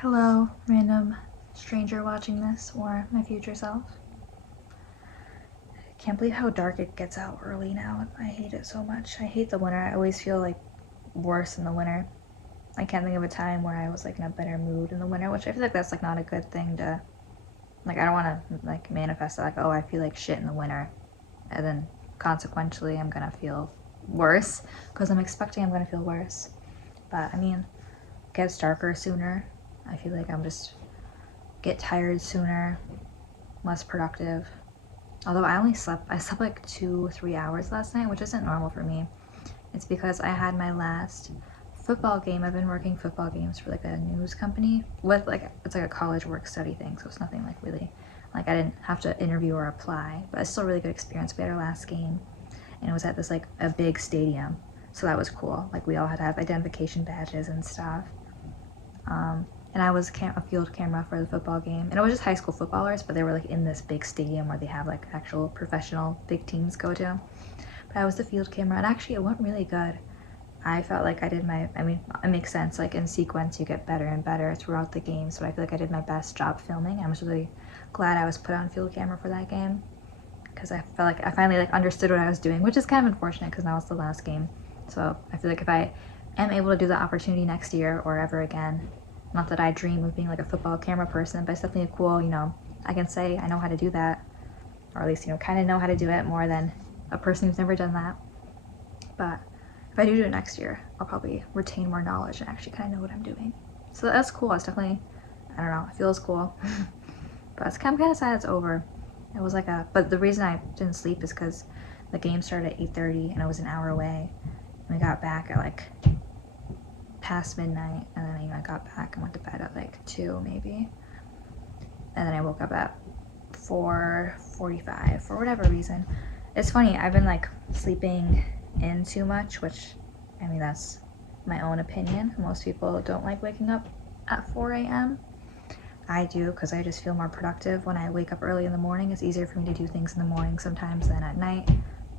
Hello, random stranger watching this, or my future self. I can't believe how dark it gets out early now. I hate it so much. I hate the winter. I always feel like worse in the winter. I can't think of a time where I was like in a better mood in the winter, which I feel like that's like not a good thing to like. I don't want to like manifest it like, oh, I feel like shit in the winter, and then consequently I'm gonna feel worse because I'm expecting I'm gonna feel worse. But I mean, it gets darker sooner. I feel like I'm just get tired sooner, less productive. Although I slept like 2-3 hours last night, which isn't normal for me. It's because I had my last football game. I've been working football games for like a news company with like, it's like a college work study thing, so it's nothing like really, like I didn't have to interview or apply, but it's still a really good experience. We had our last game and it was at this like a big stadium, so that was cool. Like we all had to have identification badges and stuff. And I was a field camera for the football game, and it was just high school footballers, but they were like in this big stadium where they have like actual professional big teams go to. But I was the field camera, and actually it went really good. I felt like I did I mean, it makes sense, like in sequence you get better and better throughout the game, so I feel like I did my best job filming. I was really glad I was put on field camera for that game, because I felt like I finally like understood what I was doing, which is kind of unfortunate because now it's the last game. So I feel like if I am able to do the opportunity next year or ever again, not that I dream of being like a football camera person, but it's definitely a cool, I can say I know how to do that, or at least, kind of know how to do it more than a person who's never done that. But if I do it next year, I'll probably retain more knowledge and actually kind of know what I'm doing. So that's cool. It's definitely, I don't know, it feels cool. But I'm kind of sad it's over. It was like but the reason I didn't sleep is because the game started at 8:30 and it was an hour away. And we got back at like past midnight, and then I got back and went to bed at like 2 maybe, and then I woke up at 4:45 for whatever reason. It's funny, I've been like sleeping in too much, which I mean that's my own opinion. Most people don't like waking up at 4 a.m. I do, because I just feel more productive when I wake up early in the morning. It's easier for me to do things in the morning sometimes than at night,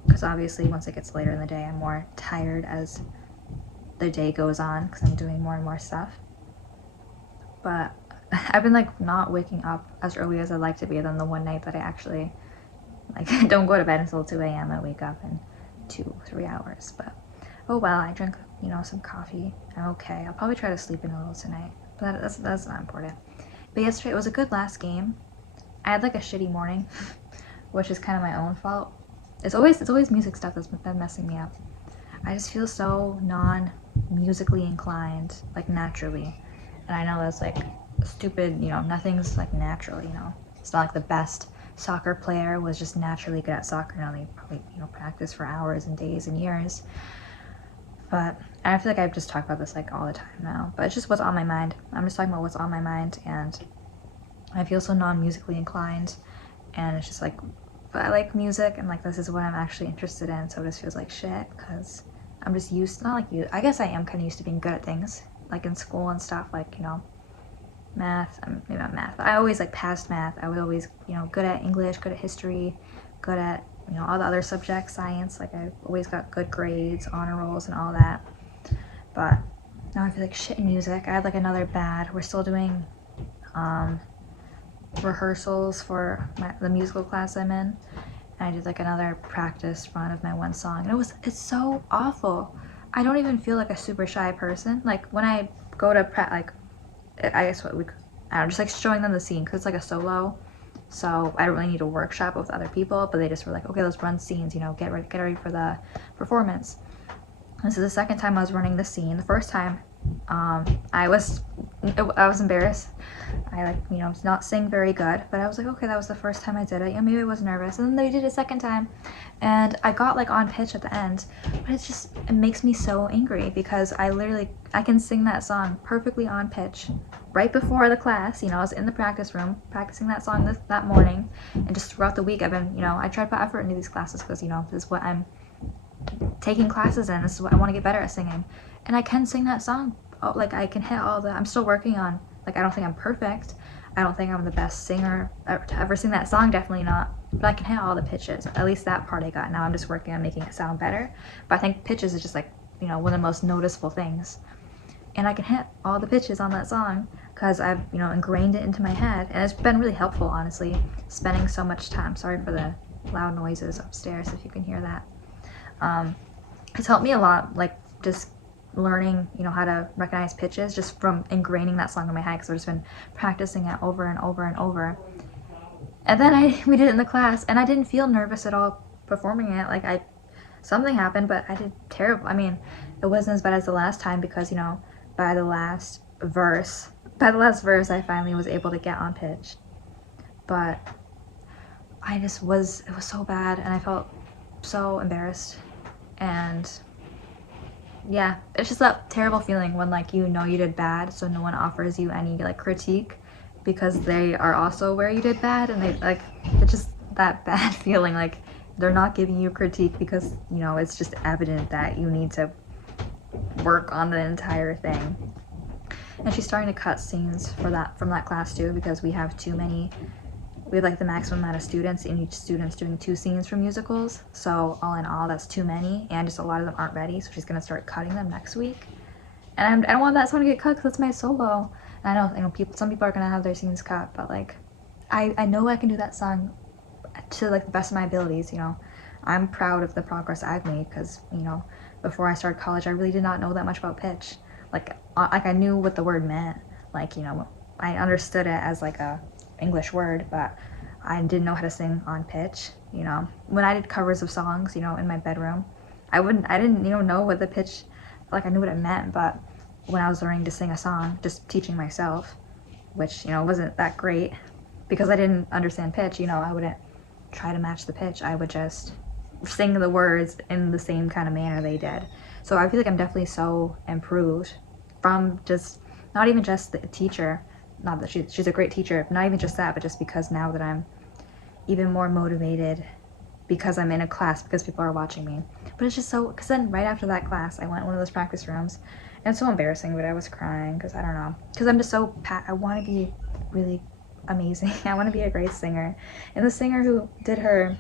because obviously once it gets later in the day I'm more tired as the day goes on because I'm doing more and more stuff. But I've been like not waking up as early as I'd like to be. Then the one night that I actually like don't go to bed until 2 a.m. I wake up in 2-3 hours. But oh well, I drank some coffee. I'm okay. I'll probably try to sleep in a little tonight, but that's not important. But yesterday it was a good last game. I had like a shitty morning, which is kind of my own fault. It's always music stuff that's been messing me up. I just feel so non-musically inclined, like naturally. And I know that's like stupid, nothing's like natural, It's not like the best soccer player was just naturally good at soccer. Now they probably, practice for hours and days and years. But I feel like I've just talked about this like all the time now. But it's just what's on my mind. I'm just talking about what's on my mind, and I feel so non-musically inclined. And it's just like, but I like music, and like this is what I'm actually interested in, so it just feels like shit, because I'm just used, not like you, I guess I am kind of used to being good at things, like in school and stuff, like, math, maybe not math, but I always like passed math. I was always, good at English, good at history, good at, all the other subjects, science, like I always got good grades, honor rolls and all that. But now I feel like shit in music. I had like another we're still doing rehearsals for the musical class I'm in, and I did like another practice run of my one song, and it's so awful. I don't even feel like a super shy person. Like when I go to like, I guess I don't know, just like showing them the scene, because it's like a solo, so I don't really need to workshop with other people, but they just were like, okay, let's run scenes, get ready for the performance. This is the second time I was running the scene. The first time I was embarrassed. I like, not sing very good, but I was like, okay, that was the first time I did it. Maybe I was nervous. And then they did it a second time, and I got like on pitch at the end, but it makes me so angry, because I can sing that song perfectly on pitch right before the class. I was in the practice room practicing that song that morning, and just throughout the week I've been, I try to put effort into these classes, because, this is what I'm taking classes in. This is what I want to get better at singing, and I can sing that song. Like I can hit all the. I'm still working on. Like I don't think I'm perfect. I don't think I'm the best singer to ever sing that song. Definitely not. But I can hit all the pitches. At least that part I got. Now I'm just working on making it sound better. But I think pitches is just like one of the most noticeable things. And I can hit all the pitches on that song because I've, you know, ingrained it into my head, and it's been really helpful, honestly, spending so much time. Sorry for the loud noises upstairs, if you can hear that. It's helped me a lot, like, just learning, you know, how to recognize pitches just from ingraining that song in my head, because I've just been practicing it over and over and over. And then we did it in the class, and I didn't feel nervous at all performing it. Like, something happened, but I did terrible. I mean, it wasn't as bad as the last time because, you know, by the last verse, I finally was able to get on pitch. But it was so bad, and I felt so embarrassed. And yeah, it's just that terrible feeling when, like, you know you did bad, so no one offers you any, like, critique because they are also where you did bad, and they, like, it's just that bad feeling, like, they're not giving you critique because, you know, it's just evident that you need to work on the entire thing. And she's starting to cut scenes from that class too, because we have like the maximum amount of students, and each student's doing 2 scenes for musicals. So all in all, that's too many, and just a lot of them aren't ready. So she's gonna start cutting them next week. And I don't want that song to get cut because that's my solo. And I know some people are gonna have their scenes cut, but like, I know I can do that song to like the best of my abilities. You know, I'm proud of the progress I've made because, you know, before I started college, I really did not know that much about pitch. Like I knew what the word meant. Like, you know, I understood it as like a English word, but I didn't know how to sing on pitch. You know, when I did covers of songs, you know, in my bedroom, I didn't, you know what the pitch, like I knew what it meant, but when I was learning to sing a song, just teaching myself, which, you know, wasn't that great because I didn't understand pitch, you know, I wouldn't try to match the pitch. I would just sing the words in the same kind of manner they did. So I feel like I'm definitely so improved from just, not even just the teacher, not that she's a great teacher, not even just that, but just because now that I'm even more motivated because I'm in a class, because people are watching me. But it's just so, because then right after that class, I went in one of those practice rooms, and it's so embarrassing, but I was crying because I don't know, because I'm just so, I want to be really amazing. I want to be a great singer. And the singer who did her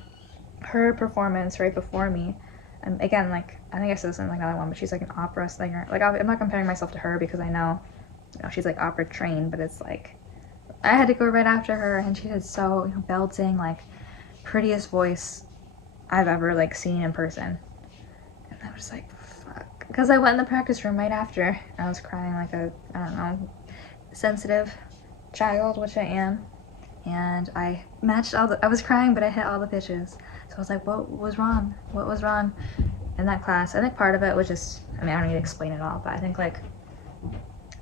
performance right before me, and again, like, I think I said this in like another one, but she's like an opera singer. Like, I'm not comparing myself to her because I know, you know, she's like opera trained, but it's like, I had to go right after her, and she did so, you know, belting, like, prettiest voice I've ever like seen in person. And I was like, fuck, because I went in the practice room right after, and I was crying like a, I don't know, sensitive child, which I am, and I matched I was crying, but I hit all the pitches. So I was like, what was wrong in that class? I think part of it was just, I mean, I don't need to explain it all, but I think like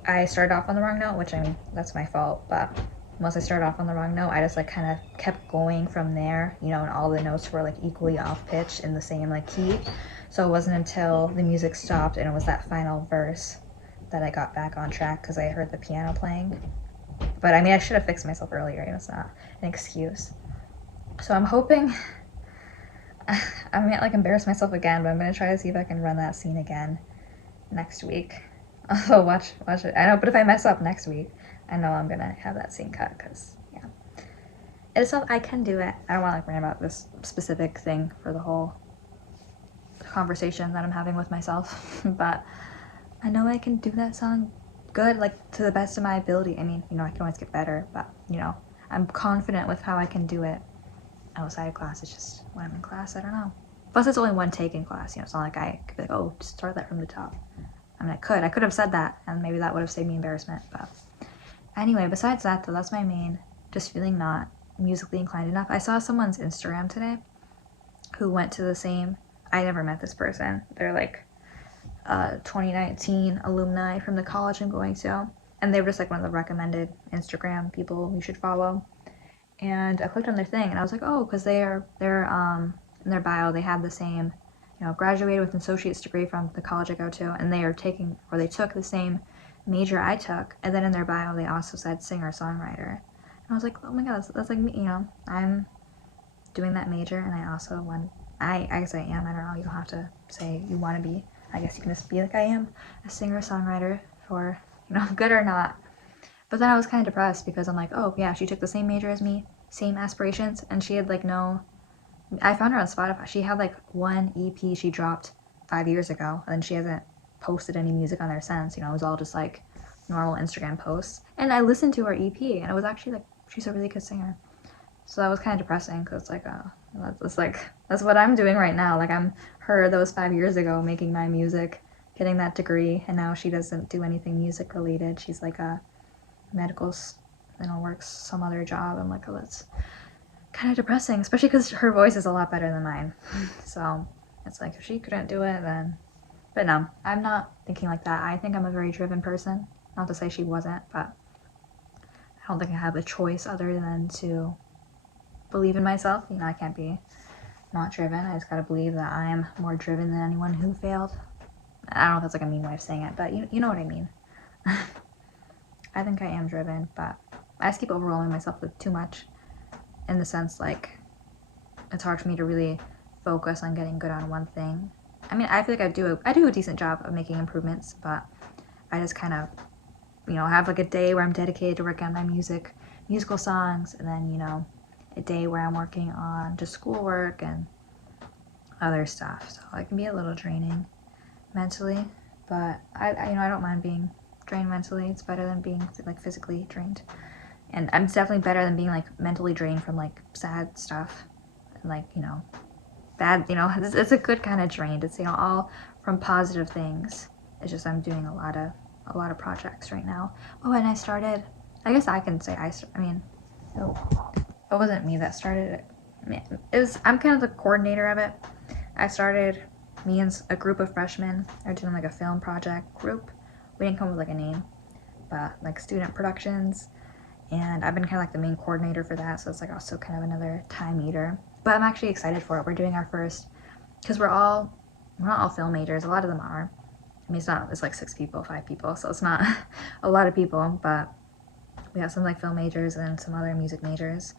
I started off on the wrong note, which, I mean, that's my fault, but once I started off on the wrong note, I just like kind of kept going from there, you know, and all the notes were like equally off pitch in the same like key. So it wasn't until the music stopped and it was that final verse that I got back on track because I heard the piano playing. But I mean, I should have fixed myself earlier, you know, it's not an excuse. So I'm hoping, I might like embarrass myself again, but I'm gonna try to see if I can run that scene again next week. Oh, watch it. I know, but if I mess up next week, I know I'm gonna have that scene cut, because, yeah. It's not, I can do it. I don't want to like rant about this specific thing for the whole conversation that I'm having with myself, but I know I can do that song good, like, to the best of my ability. I mean, you know, I can always get better, but, you know, I'm confident with how I can do it outside of class. It's just when I'm in class, I don't know. Plus, it's only one take in class, you know, it's not like I could be like, oh, just start that from the top. I mean, I could have said that, and maybe that would have saved me embarrassment, but anyway, besides that, though, that's my main, just feeling not musically inclined enough. I saw someone's Instagram today who went to the same, I never met this person, they're like 2019 alumni from the college I'm going to, and they were just like one of the recommended Instagram people you should follow, and I clicked on their thing, and I was like, oh, because they're in their bio, they have the same, you know, graduated with an associate's degree from the college I go to, and they took the same major I took, and then in their bio they also said singer-songwriter. And I was like, oh my god, that's like me, you know, I'm doing that major, and I also want, I guess I am, I don't know, you don't have to say you want to be, I guess you can just be like I am, a singer-songwriter for, you know, good or not. But then I was kind of depressed because I'm like, oh yeah, she took the same major as me, same aspirations, and she had like I found her on Spotify. She had like one EP she dropped 5 years ago, and then she hasn't posted any music on there since. You know, it was all just like normal Instagram posts. And I listened to her EP, and it was actually like, she's a really good singer. So that was kind of depressing, because like, that's what I'm doing right now. Like, I'm her that was 5 years ago making my music, getting that degree, and now she doesn't do anything music related. She's like a medical, works some other job. I'm like, oh, that's kind of depressing, especially because her voice is a lot better than mine. So it's like, if she couldn't do it, then. But no, I'm not thinking like that. I think I'm a very driven person. Not to say she wasn't, but I don't think I have a choice other than to believe in myself. I can't be not driven. I just gotta believe that I am more driven than anyone who failed. I don't know if that's like a mean way of saying it, but you know what I mean. I think I am driven, but I just keep overwhelming myself with too much, in the sense like it's hard for me to really focus on getting good on one thing. I mean, I feel like I do a decent job of making improvements, but I just kind of, have like a day where I'm dedicated to working on my musical songs, and then, a day where I'm working on just schoolwork and other stuff. So it can be a little draining mentally, but I don't mind being drained mentally. It's better than being like physically drained. And I'm definitely better than being like mentally drained from like sad stuff and like, bad, it's a good kind of drained. It's, all from positive things. It's just I'm doing a lot of projects right now. Oh, and I guess I can say it wasn't me that started it. I'm kind of the coordinator of it. Me and a group of freshmen are doing like a film project group. We didn't come up with like a name, but like student productions. And I've been kind of like the main coordinator for that, so it's like also kind of another time eater. But I'm actually excited for it. We're doing our first, because we're not all film majors. A lot of them are. I mean, it's like 6 people, 5 people, so it's not a lot of people, but we have some like film majors and some other music majors.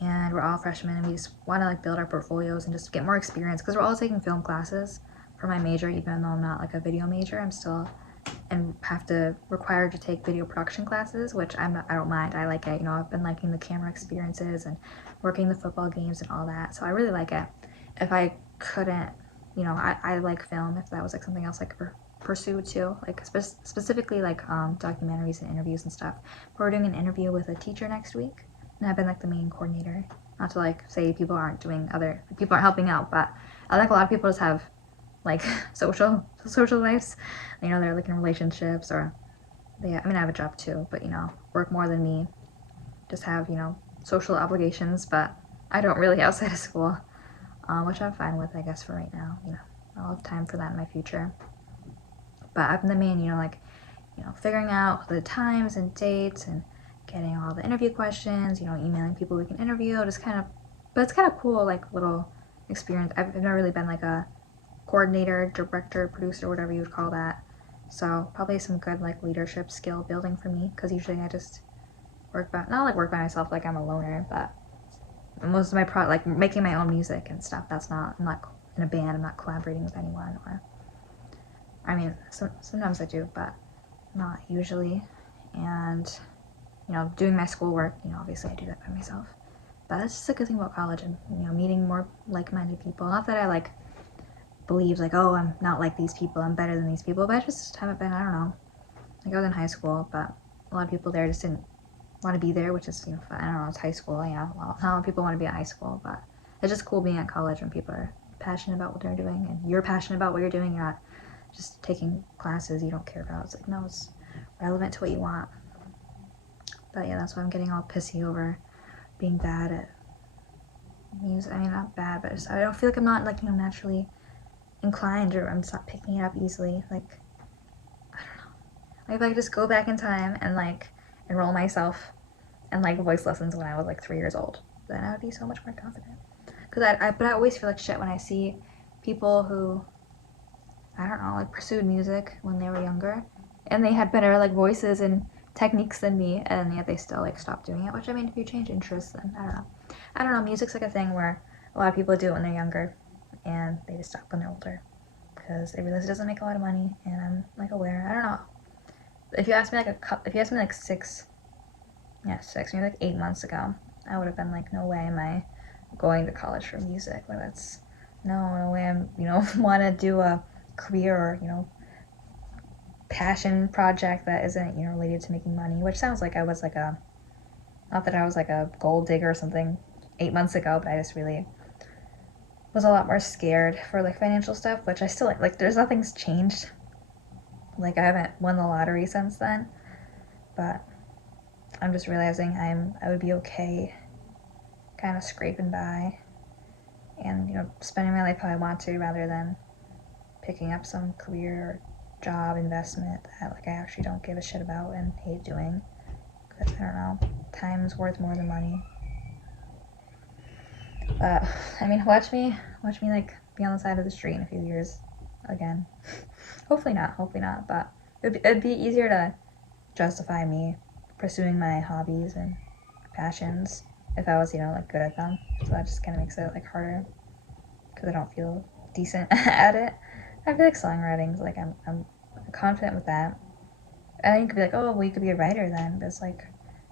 And we're all freshmen, and we just want to like build our portfolios and just get more experience, because we're all taking film classes for my major. Even though I'm not like a video major, I'm still required to take video production classes, which I don't mind. I like it. I've been liking the camera experiences and working the football games and all that, so I really like it. If I couldn't, I like film. If that was like something else I could pursue too, like specifically like documentaries and interviews and stuff. But we're doing an interview with a teacher next week, and I've been like the main coordinator. Not to like say people aren't helping out, but I think a lot of people just have like social lives. They're like in relationships, or I have a job too, but work more than me, just have social obligations, but I don't really outside of school, which I'm fine with, I guess, for right now. I'll have time for that in my future. But I've been the main, figuring out the times and dates and getting all the interview questions, emailing people we can interview, but it's kind of cool, like little experience. I've never really been like a coordinator, director, producer, whatever you would call that. So probably some good like leadership skill building for me, because usually I just work by myself, like I'm a loner, but most of my like making my own music and stuff, I'm not in a band, I'm not collaborating with anyone, or sometimes I do, but not usually. And doing my schoolwork, obviously I do that by myself. But that's just a good thing about college, and meeting more like-minded people. Not that I like believe like, oh, I'm not like these people, I'm better than these people, but I just haven't been. I don't know, like I was in high school, but a lot of people there just didn't want to be there, which is I don't know, it's high school. Yeah, well, not a lot of people want to be at high school, but it's just cool being at college when people are passionate about what they're doing, and you're passionate about what you're doing. You're not just taking classes you don't care about. It's like, no, it's relevant to what you want. But yeah, that's why I'm getting all pissy over being bad at music. Not bad, but I don't feel like I'm not like naturally inclined, or I'm just not picking it up easily. Like, I don't know. Like if I could just go back in time and like enroll myself in like voice lessons when I was like 3 years old, then I would be so much more confident. But I always feel like shit when I see people who, I don't know, like pursued music when they were younger, and they had better like voices and techniques than me, and yet they still like stopped doing it. Which if you change interests, then I don't know. Music's like a thing where a lot of people do it when they're younger, and they just stop when they're older, because it really doesn't make a lot of money. And I'm like aware. I don't know. If you asked me like 6, maybe like 8 months ago, I would have been like, no way am I going to college for music. Like that's no way I'm want to do a career, or passion project that isn't, related to making money, which sounds like I was like a, not that I was like a gold digger or something 8 months ago, but I just really was a lot more scared for like financial stuff, which I still like. There's nothing's changed. Like I haven't won the lottery since then, but I'm just realizing I would be okay kind of scraping by and spending my life how I want to rather than picking up some career or job investment that like I actually don't give a shit about and hate doing because I don't know, time's worth more than money. But I mean, watch me like be on the side of the street in a few years again. Hopefully not, but it'd be easier to justify me pursuing my hobbies and passions if I was, like good at them. So that just kind of makes it like harder because I don't feel decent at it. I feel like songwriting's like I'm confident with that. I think you could be like, oh, well, you could be a writer then, but it's like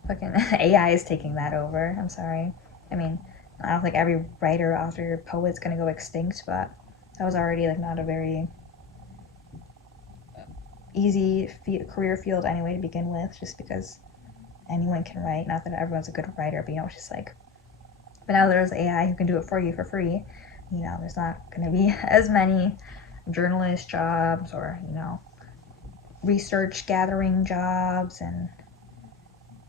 fucking AI is taking that over. I'm sorry. I mean, I don't think every writer, author, poet's gonna go extinct, but that was already like not a very easy career field anyway to begin with, just because anyone can write. Not that everyone's a good writer, but it's just like, but now there's AI who can do it for you for free. There's not going to be as many journalist jobs or research gathering jobs and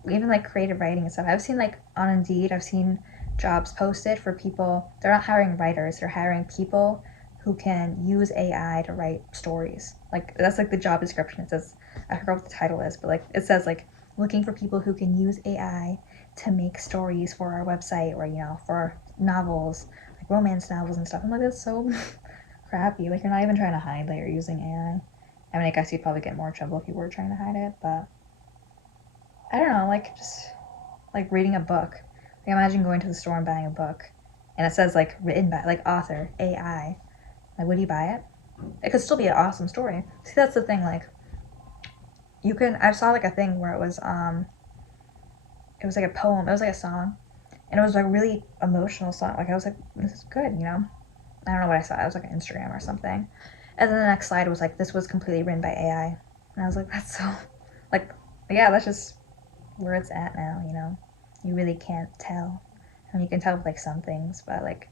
even like creative writing and stuff. I've seen like on Indeed, I've seen jobs posted for people. They're not hiring writers, they're hiring people who can use AI to write stories. Like that's like the job description. It says, I forgot what the title is, but like it says like looking for people who can use AI to make stories for our website or for novels, like romance novels and stuff. I'm like, that's so crappy. Like you're not even trying to hide that you're using AI. I mean, I guess you'd probably get more trouble if you were trying to hide it, but I don't know, like just like reading a book. Like imagine going to the store and buying a book and it says like written by like author AI. Like would you buy it? It could still be an awesome story. See, that's the thing, like you can I saw like a thing where it was like a poem, it was like a song, and it was like a really emotional song. Like I was like, this is good. I don't know what I saw. It was like an Instagram or something. And then the next slide was like, this was completely written by AI. And I was like, that's so like yeah, that's just where it's at now. You really can't tell. I mean you can tell with like some things, but like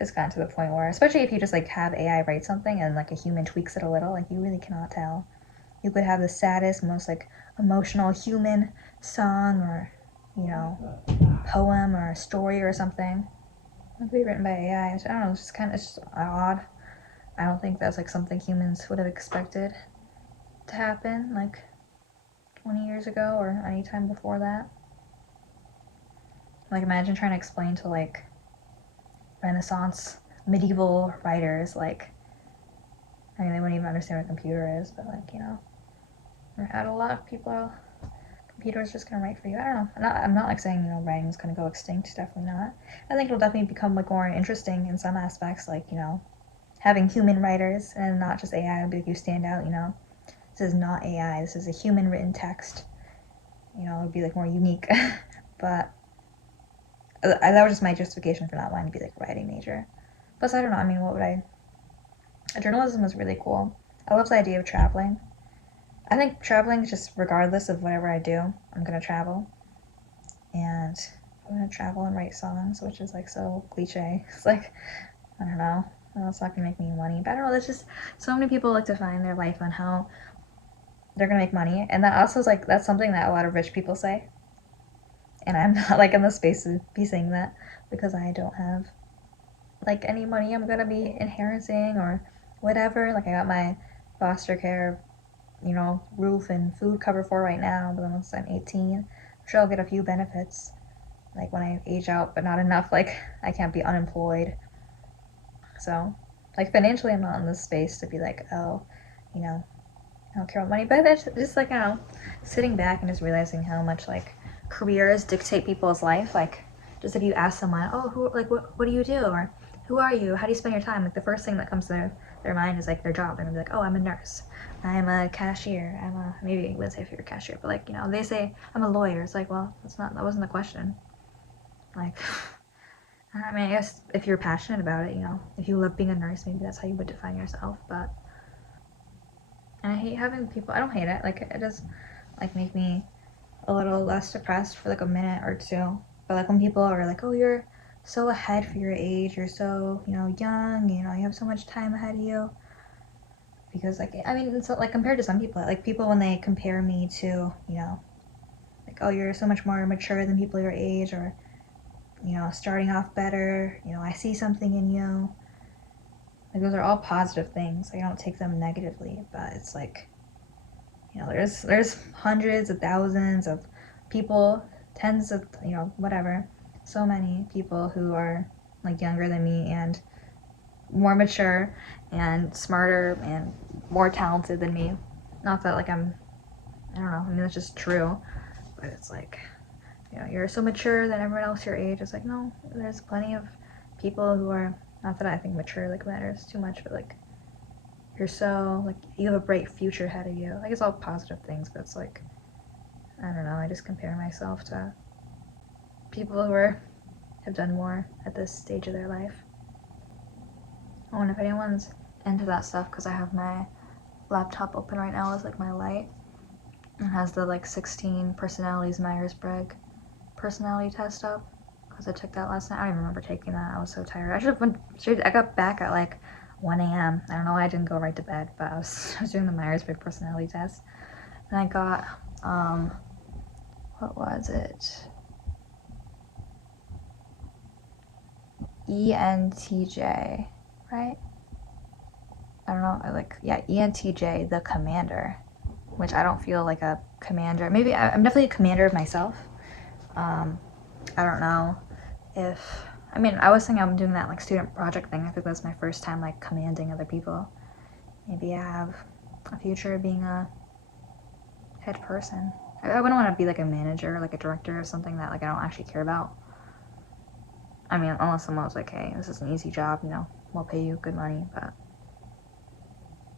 it's gotten to the point where especially if you just like have AI write something and like a human tweaks it a little, like you really cannot tell. You could have the saddest, most like emotional human song or, poem or a story or something. It could be written by AI. I don't know, it's just odd. I don't think that's like something humans would have expected to happen like 20 years ago or any time before that. Like imagine trying to explain to like Renaissance medieval writers like I mean they wouldn't even understand what a computer is, but like, we're at a lot of people computer's just gonna write for you. I don't know. I'm not like saying, writing's gonna go extinct, definitely not. I think it'll definitely become like more interesting in some aspects, like, having human writers and not just AI. It'll be like you stand out. This is not AI, this is a human written text. It would be like more unique. But that was just my justification for not wanting to be like a writing major. Plus, I don't know, I mean, what would I. Journalism is really cool. I love the idea of traveling. I think traveling, just regardless of whatever I do, I'm gonna travel. And I'm gonna travel and write songs, which is like so cliche. It's like, I don't know. Well, it's not gonna make me money. But I don't know, there's just so many people like to find their life on how they're gonna make money. And that also is like, that's something that a lot of rich people say. And I'm not like in the space to be saying that because I don't have like any money I'm gonna be inheriting or whatever. Like I got my foster care, roof and food covered for right now, but then once I'm 18, I'm sure I'll get a few benefits like when I age out, but not enough. Like I can't be unemployed. So, like financially, I'm not in this space to be like, oh, I don't care about money. But it's just like sitting back and just realizing how much like careers dictate people's life. Like, just if you ask someone, oh, who like what do you do or who are you? How do you spend your time? Like the first thing that comes to their mind is like their job. They're gonna be like, oh, I'm a nurse. I'm a cashier. Maybe you would say if you're a cashier, but like they say I'm a lawyer. It's like, well, that wasn't the question. Like, I mean, I guess if you're passionate about it, if you love being a nurse, maybe that's how you would define yourself. But And I hate having people, I don't hate it, like, it does, like, make me a little less depressed for, like, a minute or two. But, like, when people are like, oh, you're so ahead for your age, you're so, you know, young, you know, you have so much time ahead of you. Because, like, I mean, it's like, compared to some people, like, people when they compare me to, you know, like, oh, you're so much more mature than people your age, or, you know, starting off better, you know, I see something in you. Like, those are all positive things. Like, I don't take them negatively, but it's like, you know, there's hundreds of thousands of people, tens of, you know, whatever, so many people who are, like, younger than me and more mature and smarter and more talented than me. Not that, like, I don't know, I mean, that's just true, but it's like, you know, you're so mature than everyone else your age. It's like, no, there's plenty of people who are, not that I think mature, like, matters too much, but, like, you're so, like, you have a bright future ahead of you. Like, it's all positive things, but it's like, I don't know, I just compare myself to people who have done more at this stage of their life. I wonder if anyone's into that stuff, because I have my laptop open right now as, like, my light. It has the, like, 16 personalities Myers-Brigg personality test up, because I took that last night. I don't even remember taking that. I was so tired. I should have went straight. I got back at like 1 a.m. I don't know why I didn't go right to bed, but I was doing the Myers-Briggs personality test, and I got what was it? ENTJ, right? I don't know. ENTJ, the commander, which I don't feel like a commander. Maybe I'm definitely a commander of myself. I don't know if, I mean, I was thinking I'm doing that, like, student project thing. I think that's my first time, like, commanding other people. Maybe I have a future of being a head person. I wouldn't want to be, like, a manager, like a director or something that, like, I don't actually care about. I mean, unless someone was like, hey, this is an easy job, you know, we'll pay you good money, but,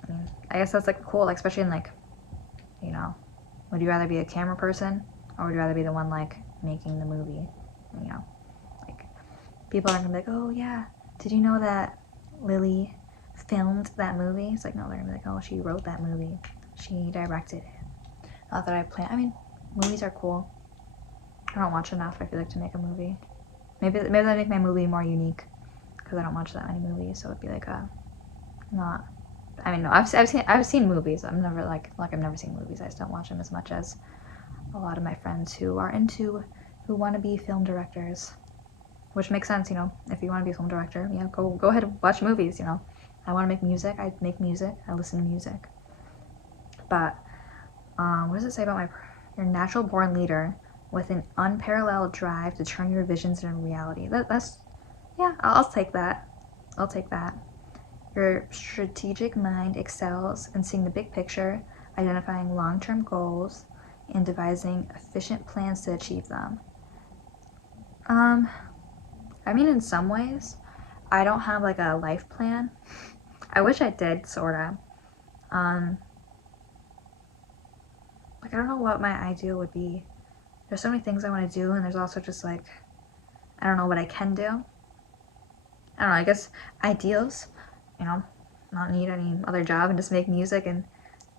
I mean, I guess that's, like, cool, like, especially in, like, you know, would you rather be a camera person, or would you rather be the one, like, making the movie, you know? People aren't gonna be like, oh yeah, did you know that Lily filmed that movie? It's like, no, they're gonna be like, oh, she wrote that movie, she directed it. Not that I plan. I mean, movies are cool. I don't watch enough, I feel like, to make a movie. Maybe that make my movie more unique, because I don't watch that many movies, so it'd be like not. I mean, no, I've seen movies. I'm never like I've never seen movies. I just don't watch them as much as a lot of my friends who who want to be film directors. Which makes sense, you know, if you want to be a film director, yeah, go ahead and watch movies, you know. I want to make music, I make music, I listen to music. But, what does it say about your natural born leader with an unparalleled drive to turn your visions into reality? That's, yeah, I'll take that. I'll take that. Your strategic mind excels in seeing the big picture, identifying long-term goals, and devising efficient plans to achieve them. I mean, in some ways, I don't have, like, a life plan. I wish I did, sorta. Like, I don't know what my ideal would be. There's so many things I want to do, and there's also just, like, I don't know what I can do. I don't know, I guess ideals, you know, not need any other job and just make music and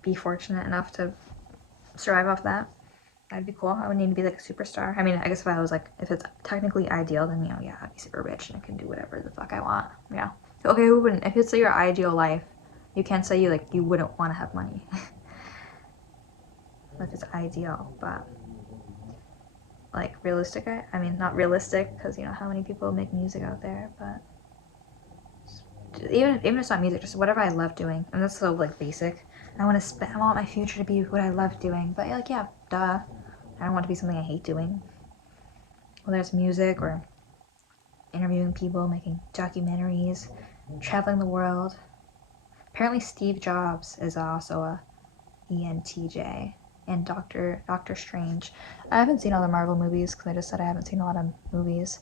be fortunate enough to survive off that. That'd be cool. I would need to be, like, a superstar. I mean, I guess if I was, like, if it's technically ideal, then, you know, yeah, I'd be super rich and I can do whatever the fuck I want. Yeah. Okay, who wouldn't? If it's your ideal life, you can't say you wouldn't want to have money. If it's ideal, but, like, realistic, I mean, not realistic, because, you know, how many people make music out there, but even if it's not music, just whatever I love doing, and that's so, like, basic. I want my future to be what I love doing, but, like, yeah, duh. I don't want it to be something I hate doing. Whether it's music or interviewing people, making documentaries, traveling the world. Apparently Steve Jobs is also a ENTJ, and Doctor Strange. I haven't seen all the Marvel movies because I just said I haven't seen a lot of movies.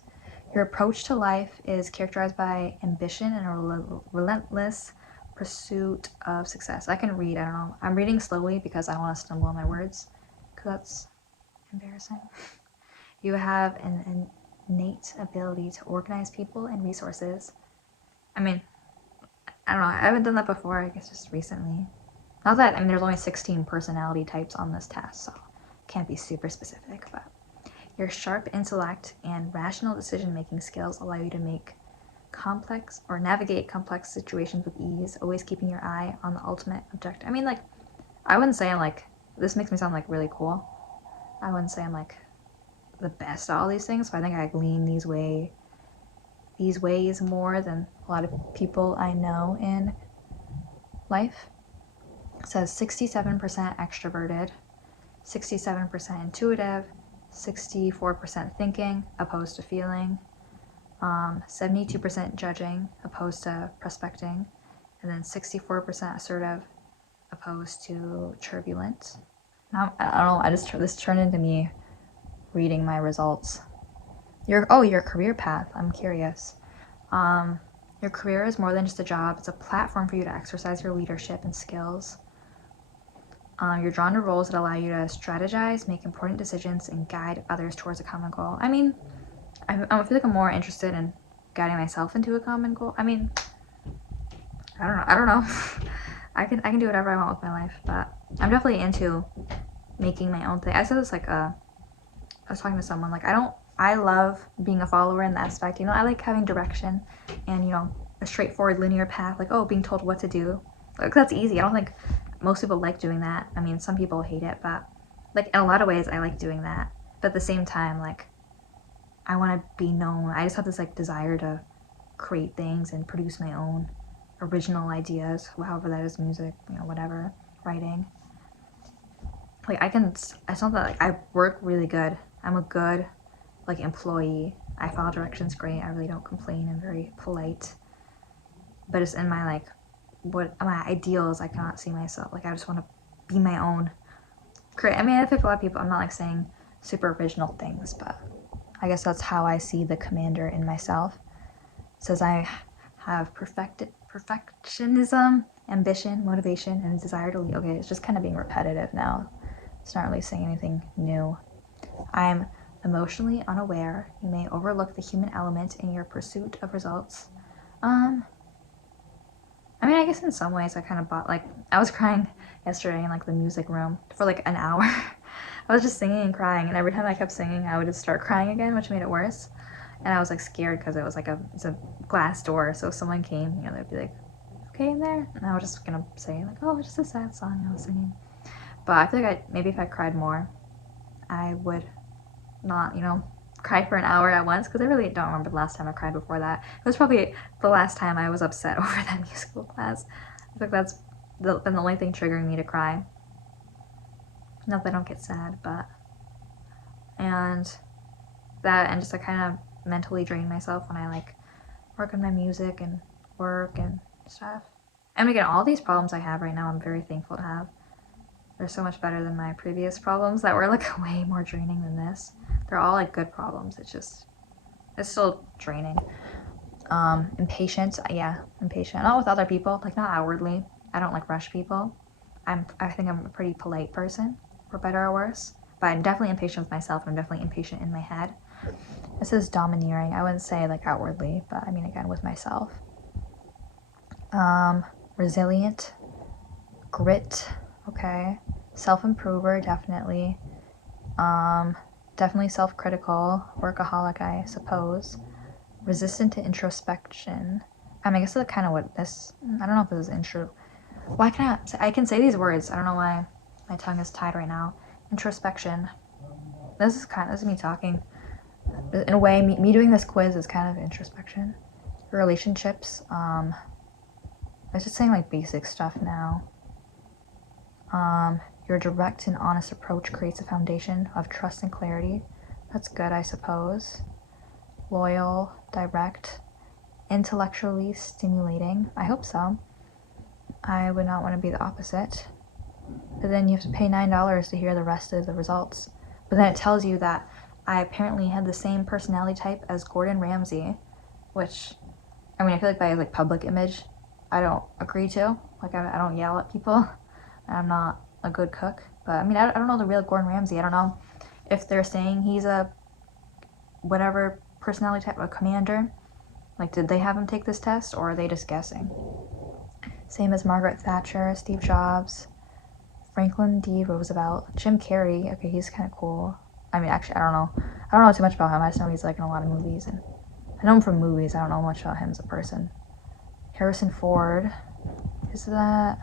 Your approach to life is characterized by ambition and a relentless pursuit of success. I can read, I don't know. I'm reading slowly because I don't want to stumble on my words, because that's embarrassing. You have an innate ability to organize people and resources. I mean, I don't know, I haven't done that before, I guess just recently. Not that, I mean, there's only 16 personality types on this test, so can't be super specific, but your sharp intellect and rational decision-making skills allow you to make complex or navigate complex situations with ease, always keeping your eye on the ultimate objective. I mean, like, I wouldn't say I'm like, this makes me sound like really cool. I wouldn't say I'm like the best at all these things, but I think I lean these ways more than a lot of people I know in life. It says 67% extroverted, 67% intuitive, 64% thinking, opposed to feeling, 72% judging, opposed to prospecting, and then 64% assertive, opposed to turbulent. Now, I don't know, this turned into me reading my results. Your career path, I'm curious. Your career is more than just a job, it's a platform for you to exercise your leadership and skills. You're drawn to roles that allow you to strategize, make important decisions, and guide others towards a common goal. I mean, I feel like I'm more interested in guiding myself into a common goal. I mean, I don't know. I can do whatever I want with my life, but I'm definitely into making my own thing. I said this like I was talking to someone, like I love being a follower in that aspect. You know, I like having direction and, you know, a straightforward linear path, like, oh, being told what to do. Like, that's easy. I don't think most people like doing that. I mean, some people hate it, but like in a lot of ways I like doing that. But at the same time, like, I want to be known. I just have this like desire to create things and produce my own original ideas, however that is, music, you know, whatever, writing. Like, it's not that, like, I work really good. I'm a good, like, employee. I follow directions great. I really don't complain. I'm very polite. But it's in my, like, what my ideals, I cannot see myself. Like, I just want to be my own. I mean, I think a lot of people, I'm not, like, saying super original things, but I guess that's how I see the commander in myself. It says I have perfectionism, ambition, motivation, and desire to lead. Okay, it's just kind of being repetitive now. It's not really saying anything new. I'm emotionally unaware. You may overlook the human element in your pursuit of results. I mean, I guess in some ways I kind of bought, like, I was crying yesterday in, like, the music room for, like, an hour. I was just singing and crying, and every time I kept singing, I would just start crying again, which made it worse. And I was, like, scared because it was, like, it's a glass door, so if someone came, you know, they'd be like, okay in there? And I was just gonna say, like, oh, it's just a sad song I was singing. But I feel like maybe if I cried more, I would not, you know, cry for an hour at once, because I really don't remember the last time I cried before that. It was probably the last time I was upset over that musical class. I think that's been the only thing triggering me to cry. Not that I don't get sad, but... And just I kind of mentally drain myself when I, like, work on my music and work and stuff. And again, all these problems I have right now, I'm very thankful to have. They're so much better than my previous problems that were, like, way more draining than this. They're all, like, good problems. It's still draining. Impatient. Yeah, impatient. Not with other people, like, not outwardly. I don't, like, rush people. I think I'm a pretty polite person, for better or worse. But I'm definitely impatient with myself, and I'm definitely impatient in my head. It says domineering. I wouldn't say, like, outwardly, but I mean, again, with myself. Resilient. Grit. Okay. Self-improver, definitely. Definitely self-critical. Workaholic, I suppose. Resistant to introspection. I mean, I guess that's kind of what this... I don't know if this is intro... Why can't I can say these words. I don't know why my tongue is tied right now. Introspection. This is me talking. In a way, me doing this quiz is kind of introspection. Relationships. I was just saying, like, basic stuff now. Your direct and honest approach creates a foundation of trust and clarity. That's good, I suppose. Loyal, direct, intellectually stimulating. I hope so. I would not want to be the opposite. But then you have to pay $9 to hear the rest of the results. But then it tells you that I apparently had the same personality type as Gordon Ramsay, which, I mean, I feel like by, like, public image, I don't agree to. Like, I don't yell at people. I'm not a good cook. But, I mean, I don't know the real Gordon Ramsay. I don't know if they're saying he's a whatever personality type, a commander. Like, did they have him take this test, or are they just guessing? Same as Margaret Thatcher, Steve Jobs, Franklin D. Roosevelt. Jim Carrey. Okay, he's kind of cool. I mean, actually, I don't know. I don't know too much about him. I just know he's like in a lot of movies, and I know him from movies. I don't know much about him as a person. Harrison Ford. Is that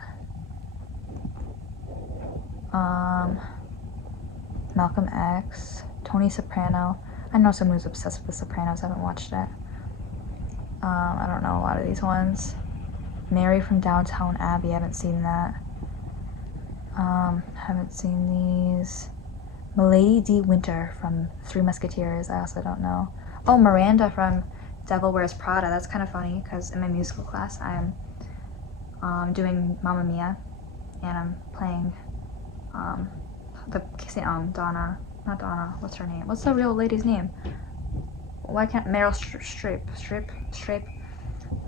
Malcolm X? Tony Soprano. I know someone who's obsessed with The Sopranos. I haven't watched it. I don't know a lot of these ones. Mary from Downtown Abbey. I haven't seen that. Haven't seen these. Milady D. Winter from Three Musketeers. I also don't know. Oh, Miranda from Devil Wears Prada. That's kind of funny because in my musical class I'm doing Mamma Mia, and I'm playing Donna. Not Donna. What's her name? What's the real lady's name? Why can't Meryl Streep?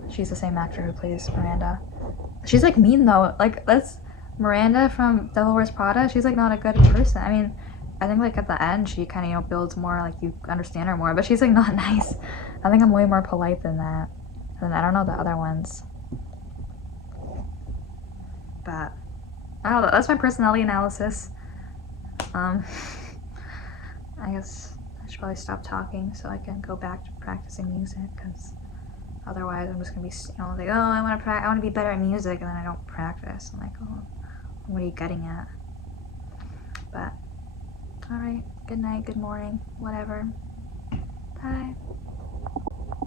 She's the same actor who plays Miranda. She's like mean though. Like that's Miranda from Devil Wears Prada. She's like not a good person. I mean, I think like at the end she kind of builds more, like you understand her more. But she's like not nice. I think I'm way more polite than that. And I don't know the other ones. But I don't know. That's my personality analysis. I guess I should probably stop talking so I can go back to practicing music, because otherwise I'm just gonna be, like, oh, I want to be better at music, and then I don't practice. I'm like, oh, what are you getting at? But all right, good night, good morning, whatever. Bye.